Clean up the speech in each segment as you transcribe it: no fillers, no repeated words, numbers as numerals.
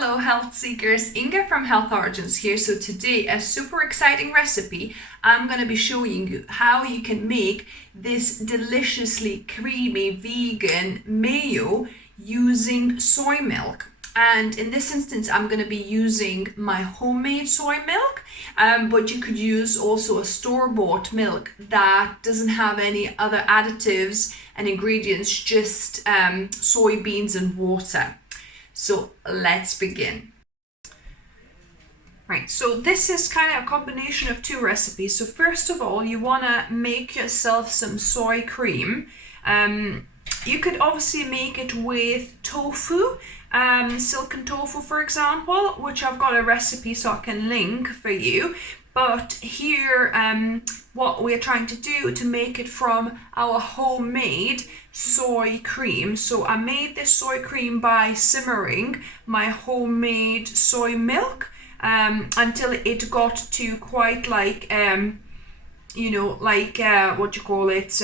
Hello health seekers, Inga from Health Origins here. So today a super exciting recipe. I'm going to be showing you how you can make this deliciously creamy vegan mayo using soy milk. And in this instance, I'm going to be using my homemade soy milk, but you could use also a store-bought milk that doesn't have any other additives and ingredients, just soybeans and water. So let's begin. Right, so this is kind of a combination of two recipes. So first of all, you want to make yourself some soy cream. You could obviously make it with tofu, silken tofu for example, which I've got a recipe so I can link for you. But here what we're trying to do to make it from our homemade soy cream. So I made this soy cream by simmering my homemade soy milk until it got to quite like what you call it,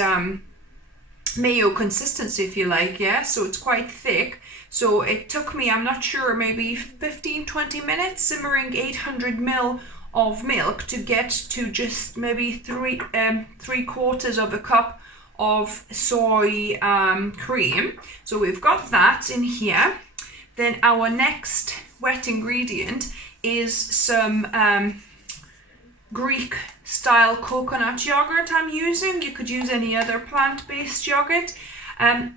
mayo consistency, if you like. Yeah, so it's quite thick. So it took me, I'm not sure, maybe 15-20 minutes simmering 800 ml of milk to get to just maybe three quarters of a cup of soy cream. So we've got that in here. Then our next wet ingredient is some Greek style coconut yogurt I'm using. You could use any other plant-based yogurt.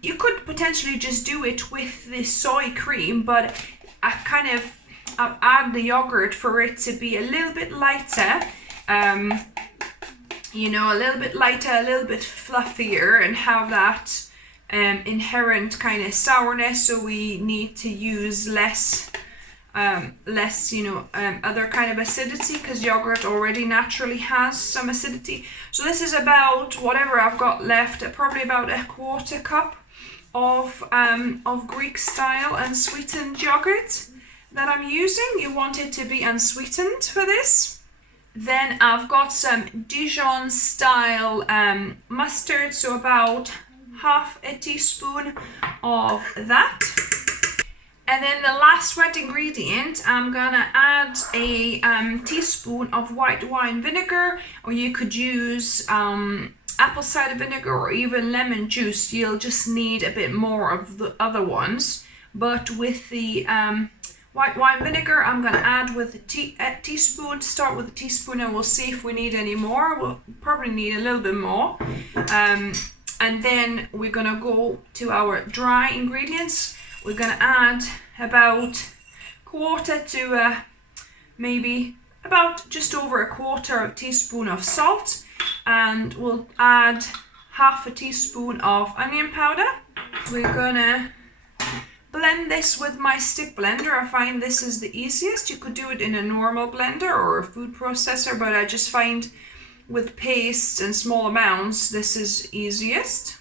You could potentially just do it with the soy cream, but I'll add the yogurt for it to be a little bit lighter, a little bit lighter, a little bit fluffier, and have that inherent kind of sourness. So we need to use less other kind of acidity, because yogurt already naturally has some acidity. So this is about whatever I've got left, probably about a quarter cup of Greek style unsweetened yogurt that I'm using. You want it to be unsweetened for this. Then I've got some Dijon style mustard, so about half a teaspoon of that. And then the last wet ingredient, I'm gonna add a teaspoon of white wine vinegar, or you could use apple cider vinegar or even lemon juice. You'll just need a bit more of the other ones. But with the white wine vinegar, I'm gonna add with a teaspoon, to start with a teaspoon, and we'll see if we need any more. We'll probably need a little bit more. And then we're gonna go to our dry ingredients. We're gonna add about quarter to maybe about just over a quarter of a teaspoon of salt, and we'll add half a teaspoon of onion powder. We're gonna blend this with my stick blender. I find this is the easiest. You could do it in a normal blender or a food processor, but I just find with paste and small amounts, this is easiest.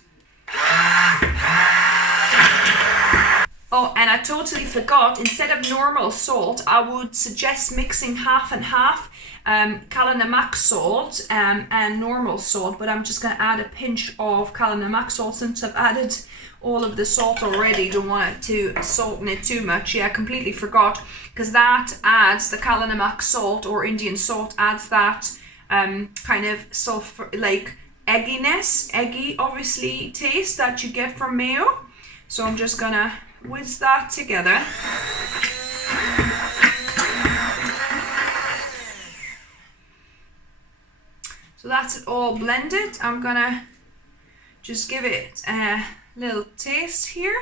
Oh, and I totally forgot, instead of normal salt, I would suggest mixing half and half, namak salt and normal salt, but I'm just going to add a pinch of namak salt since I've added all of the salt already. Don't want it to salten it too much. Yeah, I completely forgot, because that adds, the namak salt or Indian salt adds that kind of sulfur, like eggy obviously taste that you get from mayo. So I'm just gonna whisk that together. So that's it all blended. I'm gonna just give it a little taste here.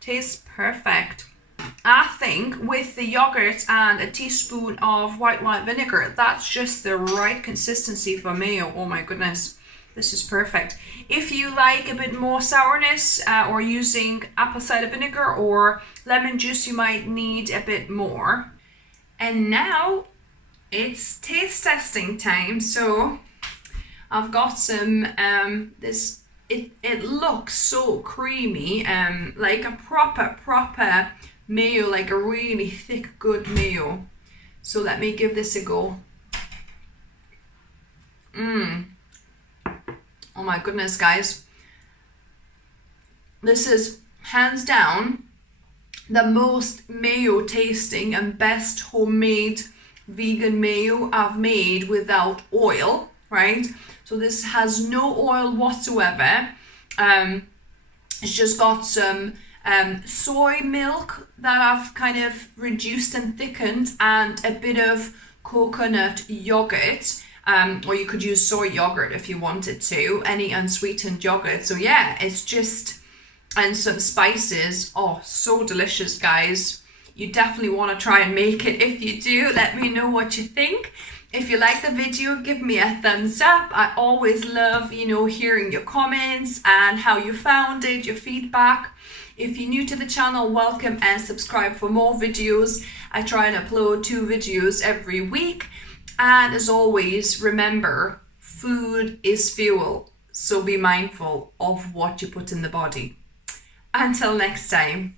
Tastes perfect. I think with the yogurt and a teaspoon of white wine vinegar, that's just the right consistency for mayo. Oh my goodness, this is perfect. If you like a bit more sourness or using apple cider vinegar or lemon juice, you might need a bit more. And now it's taste testing time. So I've got some it looks so creamy, like a proper mayo, like a really thick, good mayo. So let me give this a go. Oh my goodness, guys. This is hands down the most mayo tasting and best homemade vegan mayo I've made without oil, right? So this has no oil whatsoever. It's just got some soy milk that I've kind of reduced and thickened, and a bit of coconut yogurt, or you could use soy yogurt if you wanted to, any unsweetened yogurt. So yeah, it's just, and some spices. Oh, so delicious, guys. You definitely want to try and make it. If you do, let me know what you think. If you like the video, give me a thumbs up. I always love, hearing your comments and how you found it, your feedback. If you're new to the channel, welcome and subscribe for more videos. I try and upload 2 videos every week. And as always, remember, food is fuel. So be mindful of what you put in the body. Until next time.